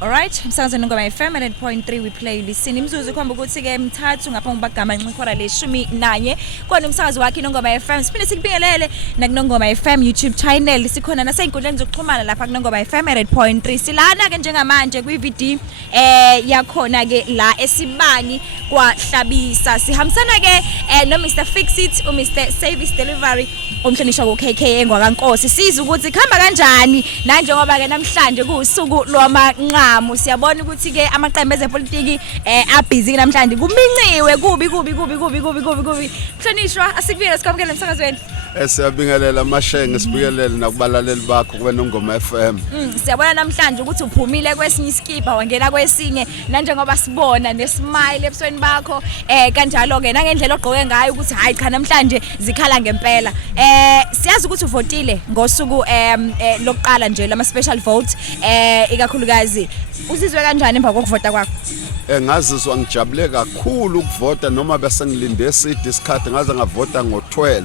Alright, msakazweni ngoma FM 100.3 we play listen imzuzu kwamba ukuthi ke mthathu ngapha ngibagama nqikora le11 kwanomsakazi wakhe nongoma FM siphinde sikubingelele nakunongoma FM YouTube channel sikhona nasey'nkundleni zokuxhumana lapha kunongoma FM 100.3 silana ke njengamanje kwi-VD yakhona ke la esibani kwahlabisa sihambisana ke no Mr Fixit u Mr Service Delivery umhlonisha ku KK engwakankosi siza ukuthi khamba kanjani nanje ngoba ke namhlanje kuusuku lwamanqamu siyabona ukuthi ke amaqembu ezepolitiki abhizi namhlanje kuminciwe kubi mhlonishwa asikubiyela sikwamukele emsakazweni siyabingelela amashenge sibingelele nakubalaleli bakho kwenongoma FM siyabona namhlanje ukuthi uphumile kwesinye iskipa wangena kwesinye nanje ngoba sibona nesmile ebusweni bakho kanjalo ke nangendlela ogqoke ngayo ukuthi hayi cha namhlanje zikhala ngempela siyazi ukuthi uvotile ngosuku lokuqala nje lama special vote ikakhulukazi uzizwe kanjani emva kokuvota kwakho ngazizwa ngijabule kakhulu ukuvota noma bese ngilinde eside isikhathi ngaze ngavota ngo12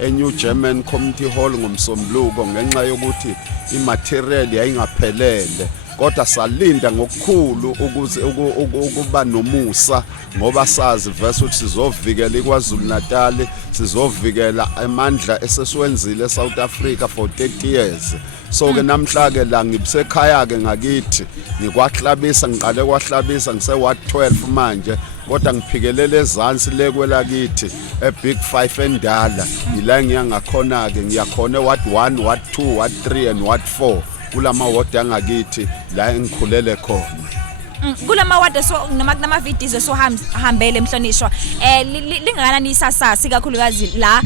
eNew German Community Hall ngomsombuluko ngenxa yokuthi imaterial yayingaphelele kodwa salinda ngokukhulu ukuze ukuba nomusa ngoba sazi verse ukuthi sizovikela iKwaZulu Natal sizovikela amandla esesiwenzile eSouth Africa for 30 years so ke namhla ke la ngibisekhaya ke ngakithi ngikwahlabisa ngiqale kwahlabisa ngise Ward 12 manje kodwa ngiphikelele ezansi lekwelakithi eBig 5 endala ila ngiyangakhona ke ngiyakhona Ward 1 Ward 2 Ward 3 and Ward 4 kulama ward angakithi la engikhulele khona kulama ward so noma kunama videos so hambele emhlonishwa lingakanani isasasi kakhulukazi la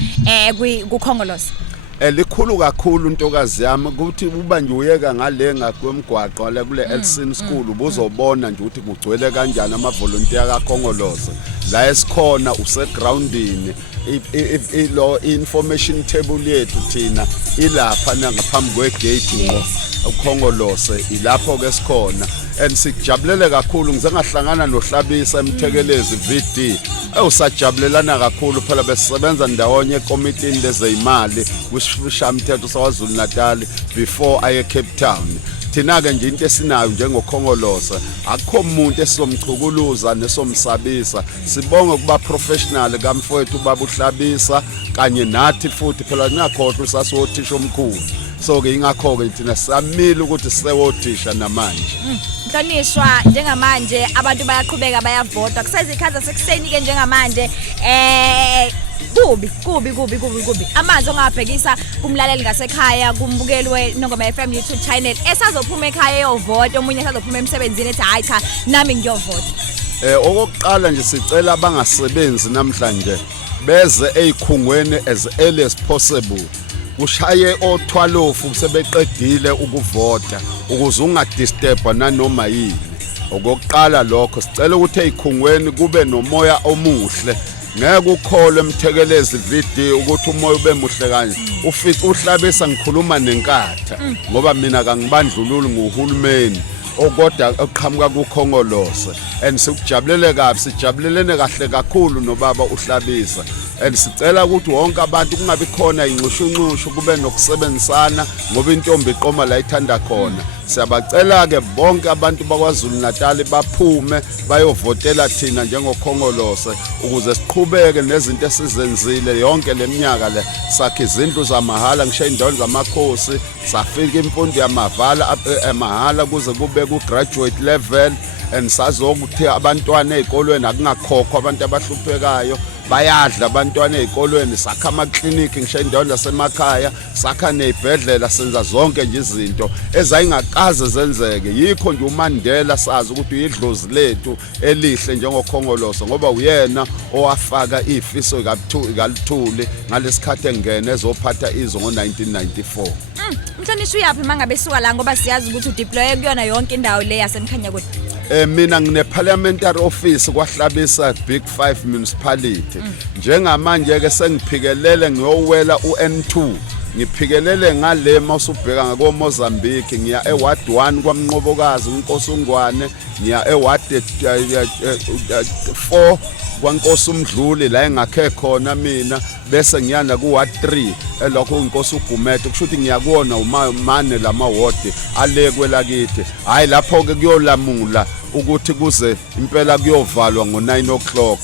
kuKhongolose likhulu kakhulu intokazi yami ukuthi uba nje uyeka ngale ngakwemgwaqo la kule Elsin School ubuzobona nje ukuthi kugcwele kanjani ama volunteer kaKhongolose la esikhona usegroundini lo information table yethu thina ilapha ngaphambi kwegate ngo uKhongolose ilapho ke sikhona and sikujabulele kakhulu ngize ngahlangana nohlabisa emthekelezi VD usajabulelana kakhulu phela besebenza ndawonye ekommitini lezeyimali kwishamthetho saKwaZulu Natal before aye Cape Town thina ke nje into esinayo njengoKhongolose akukho umuntu esizomchukuluza nesomsabisa sibonge kuba professional kamfowethu baba uhlabisa kanye nathi futhi phela ngakhohlwa sasothisha omkhulu so ke ingakho ke thina samile ukuthi sisewothisha namanje mhlonishwa njengamanje abantu bayaqhubeka bayavota kusezikhaza sekuseni ke njengamanje kubi amanzi ongabhekisa kumlaleli ngasekhaya kumbukelwe nongoma FM YouTube channel esazophuma ekhaya eyovota omunye esazophuma emsebenzini ethi hayi cha nami ngiyovota okokuqala nje sicela abangasebenzi namhlanje beze ezikhungweni as early as possible kushaye o12 sebeqedile ukuvota ukuze ungadisturba nanoma yini okokuqala lokho sicela ukuthi ezikhungweni kube nomoya omuhle ngeke ukholwe emthekelezi video ukuthi umoya ube muhle kanje ufica uhlabisa ngikhuluma nenkatha ngoba mina kangibandlululi nguhulumeni okodwa oqhamuka kuKhongolose and sikujabulele kabi sijabulelene kahle kakhulu nobaba uhlabisa and sicela ukuthi wonke abantu kungabi khona inxushunxushu kube nokusebenzisana ngoba intombi iqoma la ithanda khona siyabacela ke bonke abantu bakwaZulu Natal baphume bayovotela thina njengoKhongolose ukuze siqhubeke nezinto esizenzile yonke leminyaka le sakhe izindlu zamahala ngisho indawo zamakhosi safika imfundo yamavala emahala kuze kube ku graduate level and sazokuthi abantwana ezikolweni akungakhokhwa abantu abahluphekayo bayadla abantwana ezikolweni sakha ama clinic ngisho indawo zasemakhaya sakha nezibhedlela senza zonke nje izinto ezayingakaze zenzeke yikho nje uMandela sazi ukuthi uyidlozi lethu elihle njengoKhongolose ngoba uyena owafaka ifiso kaLuthuli ngalesikhathi engene ezophatha izwe ngo1994 mhlonishwa uyapi mangabe suka la ngoba siyazi ukuthi udeploye kuyona yonke indawo le yasemkhanya kodwa mina ngine parliamentary office kwahlabisa Big 5 municipality njengamanje ke sengiphikelele ngiyowela uN2 ngiphikelele ngale mawusubheka ngako Mozambique ngiya eWard 1 kwaMnqobokazi uNkosungwane ngiya eWard 4 kwaNkosi uMdluli la engakhe khona mina bese ngiyana kuWard 3 elokho uNkosi uGumede kusho ukuthi ngiyakuona umane lamaward alekwe lakithi hayi lapho ke kuyolamula ukuthi kuze impela kuyovalwa ngo9 o'clock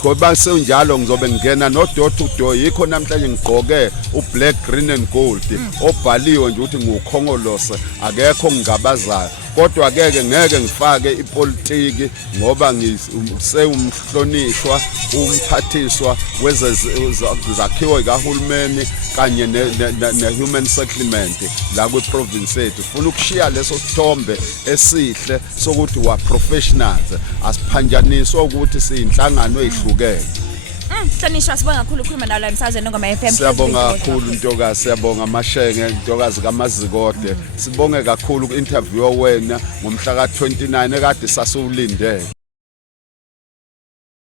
ngoba senjalo ngizobe ngena no door to door yikho namhlanje ngigqoke ublack green and gold obhaliwe nje ukuthi ngukhongolose akekho ngingabazayo kodwa ngeke ngifake ipolitiki ngoba ngisewumhlonishwa umphathiswa wezakhiwo kahulumeni kanye ne-human settlement la kwi-province yethu ufuna ukushiya leso sithombe esihle sokuthi wa professionals asiphanjaniswa ukuthi siyinhlangano ezihlukene. Hlonishwa sibonga kakhulu ukukhuluma nawe la emsakazweni Nongoma FM. Siyabonga kakhulu Ntokazi, siyabonga Mashenge, Ntokazi kaMazikode. Sibonge kakhulu ku-interview wena ngomhla ka-29 ekade sasuwulindele.